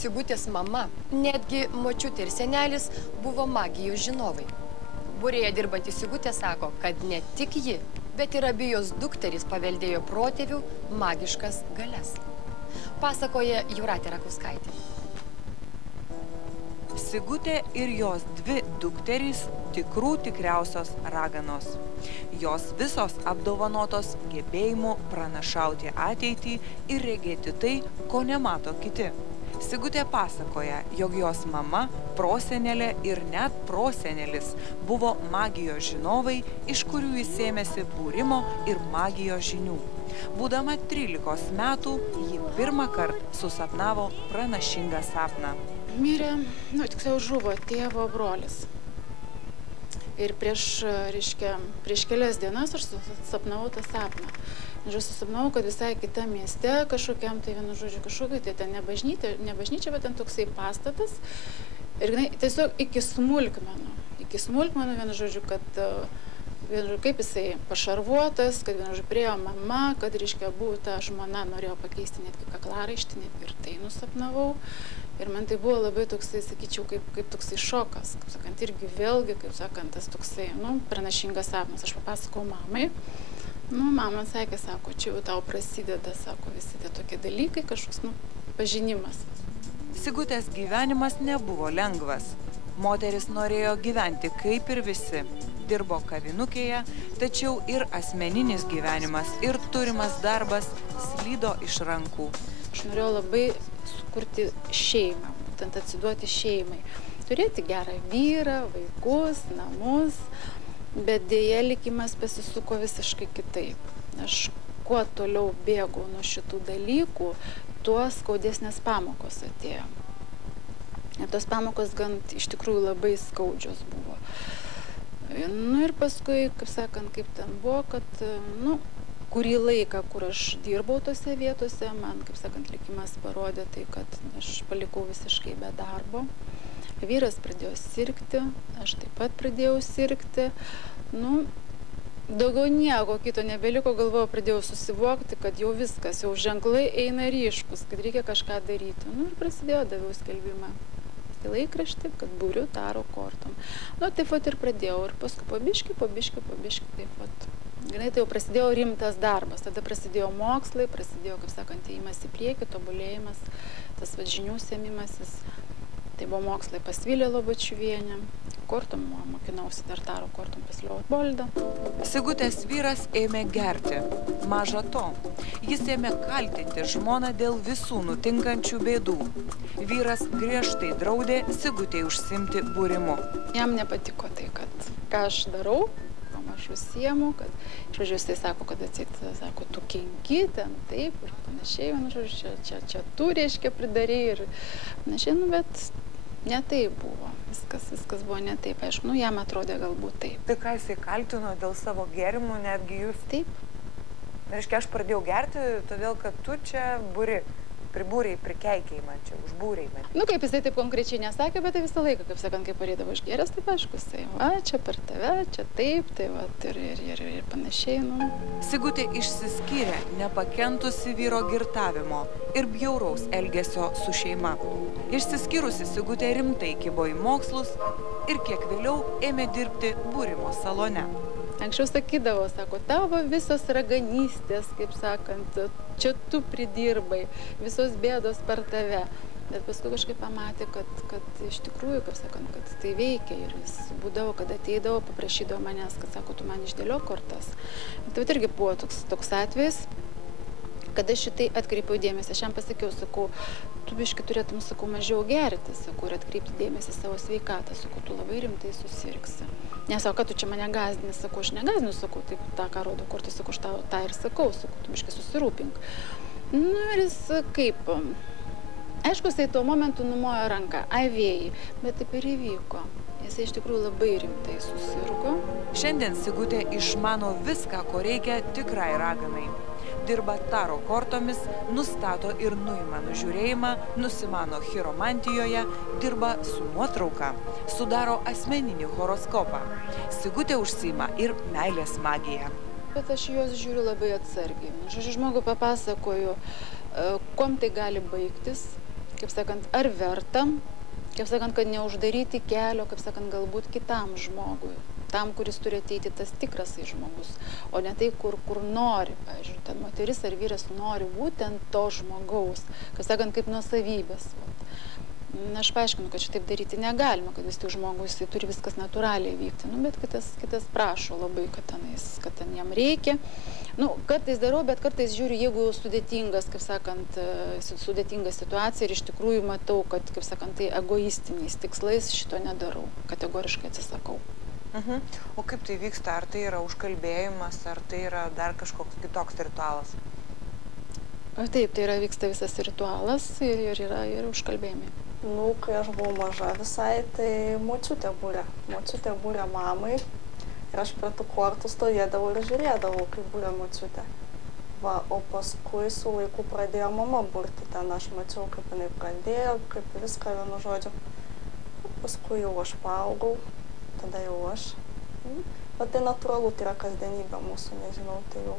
Sigutės mama, netgi močiutė ir senelis buvo magijos žinovai. Būrėje dirbantys Sigutė sako, kad ne tik ji, bet ir abi jos dukterys paveldėjo protėvių magiškas galias. Pasakoja Jūratė Rakauskaitė. Sigutė ir jos dvi dukterys tikriausios raganos. Jos visos apdovanotos gebėjimu pranašauti ateitį ir regėti tai, ko nemato kiti. Sigutė pasakoja, jog jos mama, prosenelė ir net prosenelis buvo magijos žinovai, iš kurių jis ėmėsi būrimo ir magijos žinių. Būdama 13 metų, ji pirmą kartą susapnavo pranašingą sapną. Mirė, tiksliau žuvo tėvo brolis. Ir prieš kelias dienas aš susapnavau tą sapną. Aš susapnavau, kad visai kita mieste kažkokiam, tai vienu žodžiu, kažkokiu, tai ten ne bažnyčia, bet ten toksai pastatas. Ir tiesiog iki smulkmenų, vienu žodžiu, kad kaip jisai pašarvuotas, kad vienu žodžiu priėjo mama, kad, buvo ta žmona, norėjo pakeisti netgi kaklaraištį, ir tai nusapnavau. Ir man tai buvo labai toksai, sakyčiau, kaip toksai šokas, kaip sakant, irgi vėlgi, kaip sakant, tas toksai, pranašingas sapnas. Aš papasakau mamai. Mama sakė, sako, čia jau tau prasideda, sako, visi tie tokie dalykai, kažkoks, pažinimas. Sigutės gyvenimas nebuvo lengvas. Moteris norėjo gyventi kaip ir visi. Dirbo kavinukėje, tačiau ir asmeninis gyvenimas, ir turimas darbas slydo iš rankų. Aš norėjau labai sukurti šeimą, būtent atsiduoti šeimai. Turėti gerą vyrą, vaikus, namus. Bet dėja likimas pasisuko visiškai kitaip. Aš kuo toliau bėgau nuo šitų dalykų, tuo skaudesnės pamokos atėjo. Ir tos pamokos gan iš tikrųjų labai skaudžios buvo. Ir paskui, kaip sakant, kaip ten buvo, kad, kurį laiką, kur aš dirbau tose vietose, man, kaip sakant, likimas parodė tai, kad aš palikau visiškai be darbo. Vyras pradėjo sirgti, aš taip pat pradėjau sirgti. Daugiau nieko kito nebeliko, galvoju, pradėjau susivokti, kad jau viskas, jau ženklai eina ryškus, kad reikia kažką daryti. Ir prasidėjo, daviau skelbimą į laikraštį, kad būriu taro kortom. Taip pat ir pradėjau, ir paskui po biškį, taip pat. Tai jau prasidėjo rimtas darbas, tada prasidėjo mokslai, prasidėjo, kaip sakant, ėjimas į priekį, tobulėjimas, tas žinių sėmimasis. Tai buvo mokslai pas Vilę Lobačiuvienę, kortom mokinausi dar taro kortom pas Leopoldą. Sigutės vyras ėmė gerti. Maža to, jis ėmė kaltinti žmoną dėl visų nutinkančių bėdų. Vyras griežtai draudė Sigutei užsiimti būrimu. Jam nepatiko tai, kad ką aš darau, kuom aš užsiemu, kad žodžiu, jisai sako, kad sako, tu kenki ten, taip, ir panašiai, žodžiu, čia tu, reiškia, pridarei ir panašiai, bet ne taip buvo. Viskas buvo ne taip. Aišku, jam atrodė galbūt taip. Tai ką jisai kaltino dėl savo gėrimų, netgi jūs? Taip. Reiškia, aš pradėjau gerti, todėl, kad tu čia pribūriai, prikeikiai man čia, užbūriai man. Kaip jisai taip konkrečiai nesakė, bet tai visą laiką, kaip sakant, kai pareidavo išgėręs, taip aišku, jisai, čia per tave, čia taip, tai ir panašiai, Sigutė išsiskyrė, nepakentusi vyro girtavimo ir bjauraus elgesio su šeima. Išsiskyrusi Sigutė rimtai kibo į mokslus ir kiek vėliau ėmė dirbti būrimo salone. Anksčiau sakydavo, sako, tavo visos raganystės, kaip sakant, čia tu pridirbai, visos bėdos per tave. Bet paskui kažkaip pamatė, kad iš tikrųjų, kaip sakant, kad tai veikia. Ir jis būdavo, kad ateidavo, paprašydavo manęs, kad sako, tu man išdėliok kortas. Tai irgi buvo toks atvejis, kad aš šitai atkreipiau dėmesį. Aš jam pasakiau, sakau, tu biški turėtum, sakau, mažiau gerti, sakau, ir atkreipti dėmesį savo sveikatą, sakau, tu labai rimtai susirgsi. Nesako, kad tu čia mane gazdini, sakau, aš negazinu, sakau, taip tą, ką rodo kortai, sakau, aš tą ir sakau, tu biški susirūpink. Ir jis kaip, aišku, jisai tuo momentu numojo ranką, vėjai, bet taip ir įvyko. Jisai iš tikrųjų labai rimtai susirgo. Šiandien Sigutė išmano viską, ko reikia tikrai raganai. Dirba taro kortomis, nustato ir nuima nužiūrėjimą, nusimano chiromantijoje, dirba su nuotrauka, sudaro asmeninį horoskopą. Sigutė užsiima ir meilės magiją. Bet aš juos žiūriu labai atsargiai. Žodžiu, žmogui papasakoju, kuom tai gali baigtis, kaip sakant, ar verta, kaip sakant, kad neuždaryti kelio, kaip sakant, galbūt kitam žmogui, tam, kuris turi ateiti tas tikrasai žmogus, o ne tai, kur nori, pavyzdžiui, ten moteris ar vyras nori būtent to žmogaus, kaip sakant, kaip nuosavybės. Aš paaiškinu, kad šitaip daryti negalima, kad vis tik žmogus turi viskas natūraliai vykti, bet kitas prašo labai, kad ten jam reikia. Kartais darau, bet kartais žiūriu, jeigu sudėtingas, kaip sakant, sudėtinga situacija ir iš tikrųjų matau, kad, kaip sakant, tai egoistiniais tikslais šito nedarau, kategoriškai atsisakau. O kaip tai vyksta? Ar tai yra užkalbėjimas, ar tai yra dar kažkoks kitoks ritualas? Taip, tai vyksta visas ritualas ir yra ir užkalbėjimai. Kai aš buvau maža visai, tai močiutė būrė mamai ir aš prie tų kortų stovėdavau ir žiūrėdavau, kaip būrė močiutė. O paskui su laiku pradėjo mama burti, ten aš mačiau, kaip jinai pradėjo, kaip viską vienu žodžiu. Paskui jau aš paaugau, tada jau aš. Bet tai natūralu, tai yra kasdienybė mūsų, nežinau, tai jau.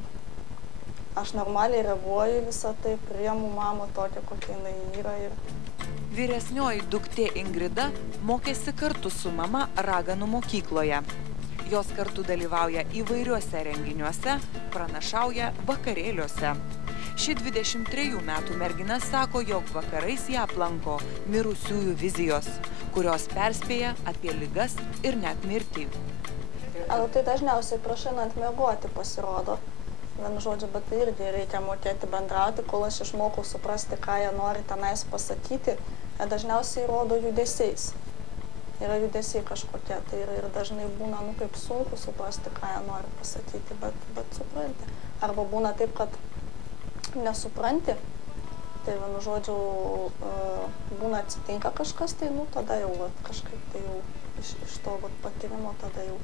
Aš normaliai reaguoju visą tai, priimu mamą tokią, kokia jinai yra. Vyresnioji duktė Ingrida mokėsi kartu su mama raganų mokykloje. Jos kartu dalyvauja įvairiuose renginiuose, pranašauja vakarėliuose. Ši 23 metų mergina sako, jog vakarais ją aplanko mirusiųjų vizijos, kurios perspėja apie ligas ir net mirtį. Tai dažniausiai prieš einant miegoti pasirodo. Vienu žodžiu, bet tai irgi reikia mokėti bendrauti, kol aš išmokau suprasti, ką jie nori tenais pasakyti, jie dažniausiai rodo judesiais. Yra judesiai kažkokie, tai ir dažnai būna, kaip sunku suprasti, ką jie nori pasakyti, bet supranti. Arba būna taip, kad nesupranti, tai vienu žodžiu, būna atsitinka kažkas, tai tada jau kažkaip tai jau iš to patyrimo tada jau.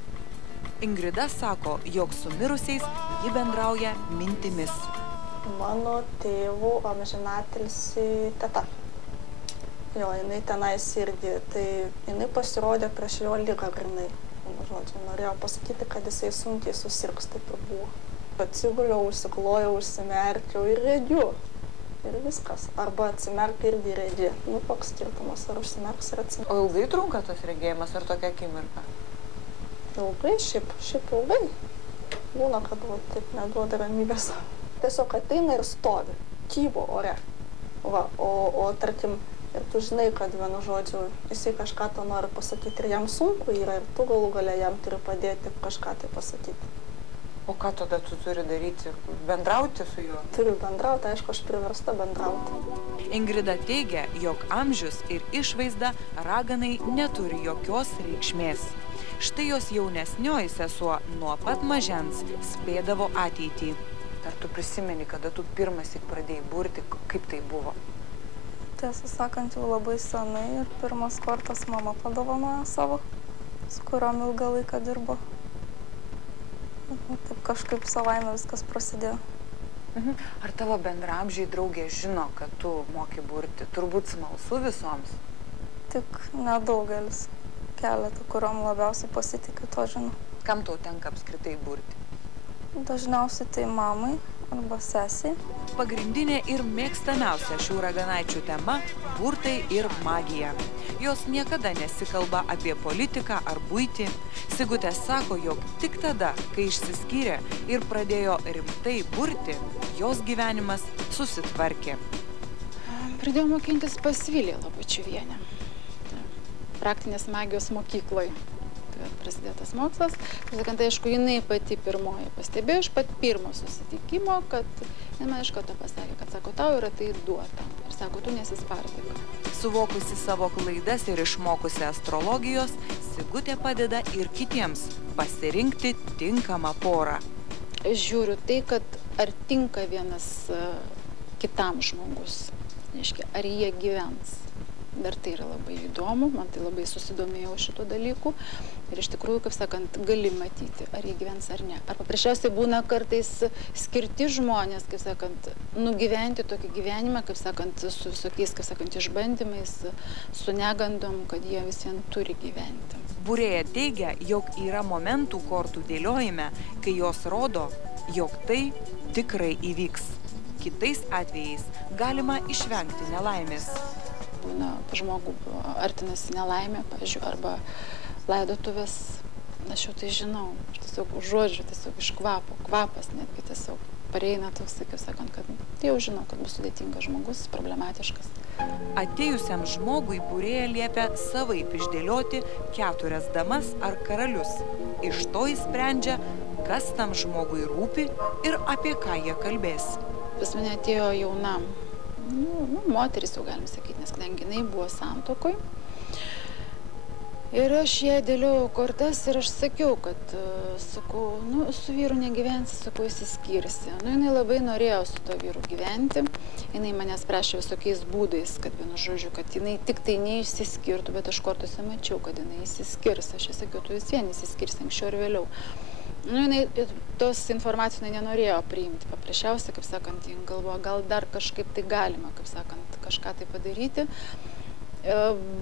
Ingrida sako, jog su mirusiais ji bendrauja mintimis. Mano tėvų amžinatilsį teta. Jinai tenais irgi, tai jinai pasirodė prieš jo ligą grinai. Žodžiu, norėjo pasakyti, kad jisai sunkiai susirgs, taip ir buvo. Atsiguliau, užsiklojau, užsimerkiau ir regiu. Ir viskas. Arba atsimerkia irgi regi. Koks skirtumas, ar užsimerks, ar atsimerks. O ilgai trunka tas regėjimas, ar tokia akimirka? Ilgai, šiaip ilgai. Būna, kad taip neduoda ramybės. Tiesiog ateina ir stovi, kybo ore. O tarkim, ir tu žinai, kad vienu žodžiu, jisai kažką to nori pasakyti ir jam sunku yra, ir tu galų gale jam turi padėti kažką tai pasakyti. O ką tada tu turi daryti? Bendrauti su juo? Turiu bendrauti, aišku, aš priversta bendrauti. Ingrida teigia, jog amžius ir išvaizda raganai neturi jokios reikšmės. Štai jos jaunesnioji sesuo nuo pat mažens spėdavo ateitį. Ar tu prisimeni, kada tu pirmąsyk pradėjai burti, kaip tai buvo? Tiesą sakant, jau labai senai ir pirmas kortas mama padovanojo savo, su kuriuom ilgą laiką dirbo. Taip kažkaip savaime viskas prasidėjo. Ar tavo bendraamžiai draugė žino, kad tu moki burti? Turbūt smalsu visoms? Tik nedaugelis. Keletą, kuriuom labiausiai pasitikė, to žino. Kam tau tenka apskritai burti? Dažniausiai tai mamai arba sesiai. Pagrindinė ir mėgstamiausia šių raganaičių tema – burtai ir magija. Jos niekada nesikalba apie politiką ar buitį. Sigutė sako, jog tik tada, kai išsiskyrė ir pradėjo rimtai burti, jos gyvenimas susitvarkė. Pradėjau mokintis pas Vilija Labučiuvienę. Praktinės magijos mokykloje. Tai prasidėjo tas mokslas. Tai aišku, jinai pati pirmoji pastebėjo iš pat pirmo susitikimo, kad jinai iš karto pasakė, kad sako, tau yra tai duota. Ir sako, tu nesispardyk. Suvokusi savo klaidas ir išmokusi astrologijos, Sigutė padeda ir kitiems pasirinkti tinkamą porą. Žiūriu tai, kad ar tinka vienas kitam žmogus. Ar jie gyvens. Dar tai yra labai įdomu, man tai labai susidomėjau šito dalykų. Ir iš tikrųjų, kaip sakant, gali matyti, ar jie gyvens ar ne. Ar paprasčiausiai būna kartais skirti žmonės, kaip sakant, nugyventi tokį gyvenimą, kaip sakant, su visokiais, kaip sakant, išbandymais, su negandom, kad jie visiems turi gyventi. Būrėja teigia, jog yra momentų kortų dėliojime, kai jos rodo, jog tai tikrai įvyks. Kitais atvejais galima išvengti nelaimės. Būna žmogų artinasi nelaimė, pavyzdžiui, arba laidotuvės. Aš jau tai žinau, aš tiesiog užuodžiu, tiesiog iš kvapas netgi tiesiog pareina toks, kaip sakant, kad tai jau žinau, kad bus sudėtingas žmogus, problematiškas. Atėjusiam žmogui būrėja liepia savaip išdėlioti 4 damas ar karalius. Iš to jis sprendžia, kas tam žmogui rūpi ir apie ką jie kalbės. Pas mane atėjo jauna, moteris jau galim sakyti, nes kadangi jinai buvo santuokoj. Ir aš ją dėliojau kortas ir aš sakiau, kad, sakau, su vyru negyvensi, sakau, išsiskirsi. Jinai labai norėjo su to vyru gyventi. Jinai manęs prašė visokiais būdais, kad vienu žodžiu, kad jinai tik tai neišsiskirtų, bet aš kortose mačiau, kad jinai išsiskirs. Aš sakiau, tu vis vien išsiskirsi anksčiau ir vėliau. Jinai tos informacijos nenorėjo priimti. Paprasčiausiai, kaip sakant, jin galvoja, gal dar kažkaip tai galima, kaip sakant, kažką tai padaryti.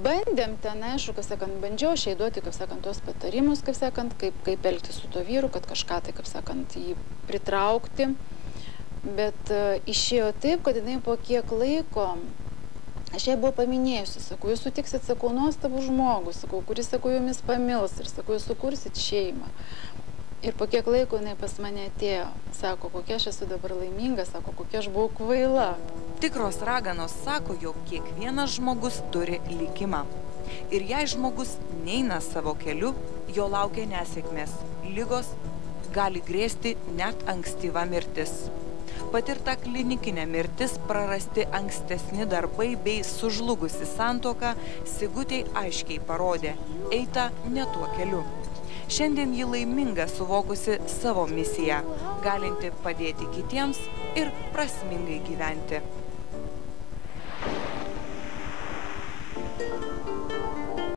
Bandėm ten, aišku, kaip sakant, bandžiau aš jai duoti, kaip sakant, tos patarimus, kaip sakant, kaip elgtis su to vyru, kad kažką tai, kaip sakant, jį pritraukti. Bet išėjo taip, kad jinai po kiek laiko, aš jai buvau paminėjusi, sakau, jūs sutiksit, sakau, nuostabų žmogų, sakau, kuris, sakau, jumis pamils ir, sakau, jūs sukursit šeimą. Ir po kiek laiko jinai pas mane atėjo, sako, kokia aš esu dabar laiminga, sako, kokia aš buvau kvaila. Tikros raganos sako, jog kiekvienas žmogus turi likimą. Ir jei žmogus neina savo keliu, jo laukia nesėkmės, ligos, gali grėsti net ankstyva mirtis. Patirta klinikinė mirtis, prarasti ankstesni darbai bei sužlugusi santuoka Sigutei aiškiai parodė, eita ne tuo keliu. Šiandien ji laiminga suvokusi savo misiją, galinti padėti kitiems ir prasmingai gyventi.